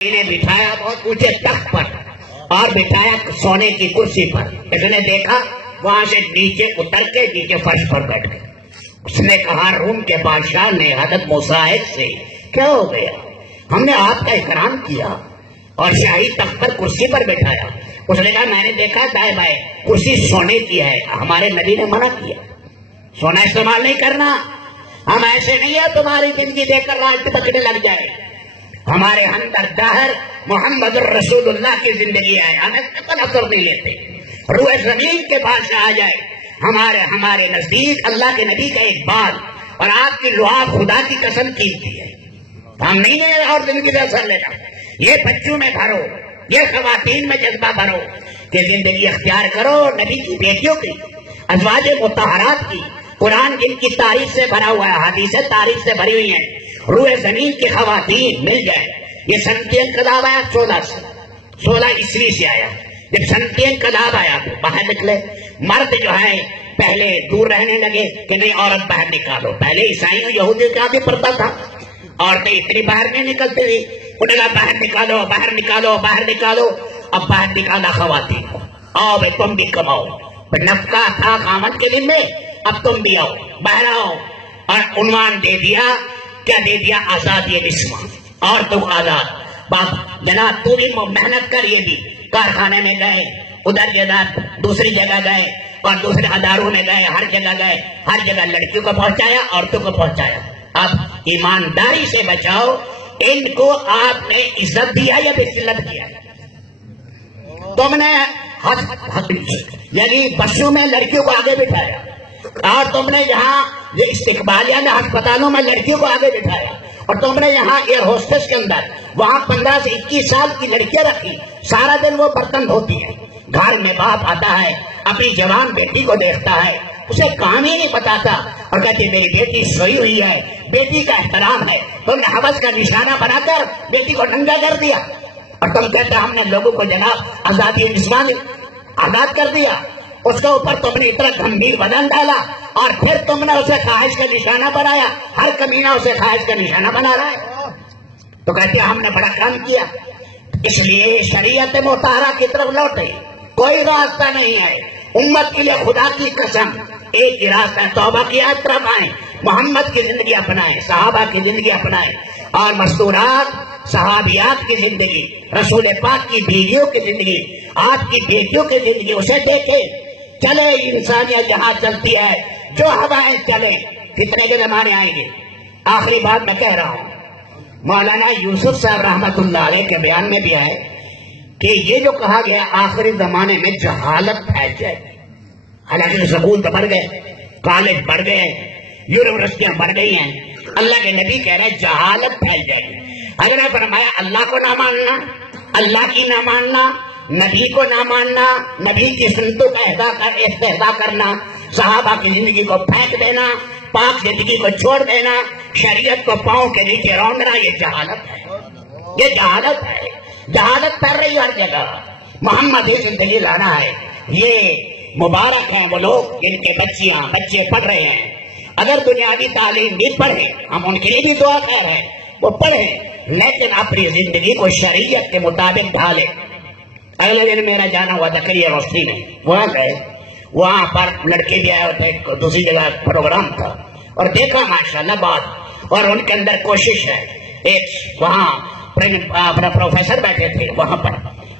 نے بٹھایا بہت اونچے تخت پر اور بٹھایا سونے کی کرسی پر. اس نے دیکھا وہاں سے نیچے اتر کے نیچے فرش پر بیٹھ گئے. اس نے کہا روم کے بادشاہ نے حضرت موسیٰ سے کیا ہو گیا؟ ہم نے آپ کا اکرام کیا اور شاہی تخت پر کرسی پر بٹھایا. اس نے کہا میں نے دیکھا دائیں بائیں کرسی سونے کی ہے، ہمارے نبی نے منع کیا سونا استعمال نہیں کرنا. ہم ایسے نہیں ہے تمہاری زندگی دیکھ کر راج پکڑنے لگ جائے. ہمارے اندر دہر محمد الرسول اللہ کی زندگی ہے، ہم اس پر اثر نہیں لیتے. روح زمین کے بادشاہ آ جائے ہمارے نزدیک اللہ کے نبی کا ایک بال اور آپ کی لعاب خدا کی قسم قیمتی ہے. ہم نہیں لے اور زندگی کا اثر لینا. یہ بچوں میں بھرو، یہ خواتین میں جذبہ بھرو کہ زندگی اختیار کرو نبی کی بیٹیوں کی، ازواج مطہرات کی. قرآن جن کی تاریخ سے بھرا ہوا ہے، حدیثیں تاریخ سے بھری ہوئی ہیں. روح زمین کی خواتین مل جائے. یہ سنتی انقلاب آیا 16 عیسوی سے آیا. جب سنتی انقلاب آیا تو باہر نکلے. مرد جو ہے پہلے دور رہنے لگے کہ نہیں عورت باہر نکالو. پہلے عیسائیوں یہودیوں کا بھی پردہ تھا، عورتیں اتنی باہر نہیں نکلتی تھی. انہوں نے کہا باہر نکالو باہر نکالو باہر نکالو. اب باہر نکالا خواتین کو، آؤ بھائی تم بھی کماؤ. نفقہ تھا قامت کے دن میں، اب تم بھی آؤ باہر آؤ. اور عنوان دے دیا، کیا دے دیا؟ آزادی نسواں، عورتوں کو آزاد. باپ جناب تو بھی محنت کر. یہ بھی کارخانے میں گئے، ادھر جگہ دوسری جگہ گئے اور دوسرے اداروں میں گئے، ہر جگہ گئے، ہر جگہ لڑکیوں کو پہنچایا عورتوں کو پہنچایا. اب ایمانداری سے بچاؤ. ان کو آپ نے عزت دیا یا بذلت کیا؟ تم نے یعنی بسوں میں لڑکیوں کو آگے بٹھایا اور تم نے یہاں یہ استقبالیہ میں ہسپتالوں میں لڑکیوں کو آگے بٹھایا اور تم نے یہاں ایئر ہوسٹس کے اندر وہاں 15 سے 21 سال کی لڑکیاں رکھی. سارا دن وہ برتن دھوتی ہے. گھر میں باپ آتا ہے اپنی جوان بیٹی کو دیکھتا ہے، اسے کام ہی نہیں پتا تھا اور کہتی میری بیٹی سوئی ہوئی ہے، بیٹی کا احترام ہے. تم نے حوث کا نشانہ بنا کر بیٹی کو ننگا کر دیا اور تم کہتے ہم نے لوگوں کو جناب آزادی نسواں آزاد کر دیا. اس کے اوپر تم نے اتنا گمبھیر بدن ڈالا اور پھر تم نے اسے خواہش کا نشانہ بنایا. ہر کمینہ اسے خواہش کا نشانہ بنا رہا ہے. تو کہتے ہم نے بڑا کام کیا. اس لیے شریعت مطہرہ کی طرف لوٹے. کوئی راستہ نہیں ہے امت کے لیے. خدا کی قسم ایک ہی راستہ ہے، توبہ کی طرف آئیں، محمد کی زندگی اپنائیں، صحابہ کی زندگی اپنائیں اور مستورات صحابیات کی زندگی، رسول پاک کی بیویوں کی زندگی، آپ کی بیٹیوں کی زندگی، اسے دیکھیں. چلے انسانیت جہاں چلتی ہے، جو ہوائیں چلے. کتنے کے زمانے آئیں گے. آخری بات میں کہہ رہا ہوں، مولانا یوسف صاحب رحمت اللہ علیہ کے بیان میں بھی آئے کہ یہ جو کہا گیا آخری زمانے میں جہالت پھیل جائے. حالانکہ سکول تو بڑھ گئے، کالج بڑھ گئے، یونیورسٹیاں بڑھ گئی ہیں. اللہ کے نبی کہہ رہے جہالت پھیل جائے گی. اگر نے فرمایا اللہ کو نہ ماننا، اللہ کی نہ ماننا، نبی کو نہ ماننا، نبی کی سنتوں کا استحضاء کرنا، صحابہ کی زندگی کو پھینک دینا، پاک زندگی کو چھوڑ دینا، شریعت کو پاؤں کے نیچے رونڈنا، یہ جہالت ہے. یہ جہالت ہے. جہالت کر رہی ہر جگہ. محمد ہی زندگی لانا ہے. یہ مبارک ہیں وہ لوگ جن کے بچے پڑھ رہے ہیں. اگر دنیاوی تعلیم بھی پڑھیں، ہم ان کے لیے بھی دعا کر رہے ہیں، وہ پڑھیں لیکن اپنی زندگی کو شریعت کے مطابق ڈھالیں. اگلے دن میرا جانا ہوا زکریا یونیورسٹی میں، وہاں گئے، وہاں پر لڑکے بھی آئے ہوتے، دوسری جگہ پروگرام تھا اور دیکھا ماشاءاللہ بات، اور ان کے اندر کوشش ہے. ایک وہاں اپنا پروفیسر بیٹھے تھے وہاں پر،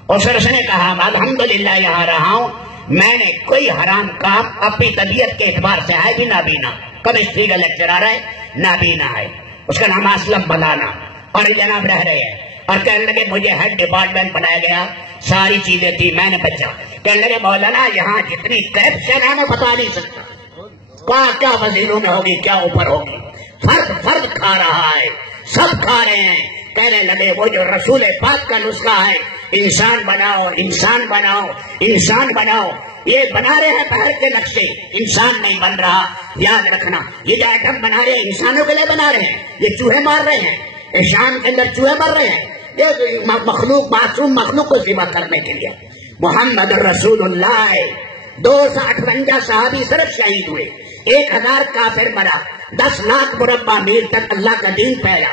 اور سر نے کہا الحمدللہ یہاں رہا ہوں، میں نے کوئی حرام کام اپنی طبیعت کے اعتبار سے ہے بھی نابینا. کیمسٹری کا لیکچرر ہے، نابینا ہے، اس کا نام اسلم بلانا، اور جناب رہ رہے ہیں. اور کہنے لگے مجھے ہیڈ ڈپارٹمنٹ بنایا گیا، ساری چیزیں تھی، میں نے بچا. کہنے لگے مولانا یہاں جتنی کرپشن ہے میں بتا نہیں سکتا، کیا وزیروں میں ہوگی، کیا اوپر ہوگی. فرد کھا رہا ہے، سب کھا رہے ہیں. کہنے لگے وہ جو رسول پاک کا نسخہ ہے، انسان بناؤ انسان بناؤ انسان بناؤ، یہ بنا رہے ہیں باہر کے نقشے، انسان نہیں بن رہا. یاد رکھنا یہ جو ایٹم بنا رہے ہیں انسانوں کے لیے بنا رہے ہیں، یہ چوہے مار رہے ہیں، شام کے اندر چوہے مر رہے ہیں، یہ مخلوق معصوم مخلوق کو ذبح کرنے کے لیے. محمد رسول اللہ 258 صحابی صرف شہید ہوئے، 1000 کافر مرا، 10 لاکھ مربع میل تک اللہ کا دین پھیلا.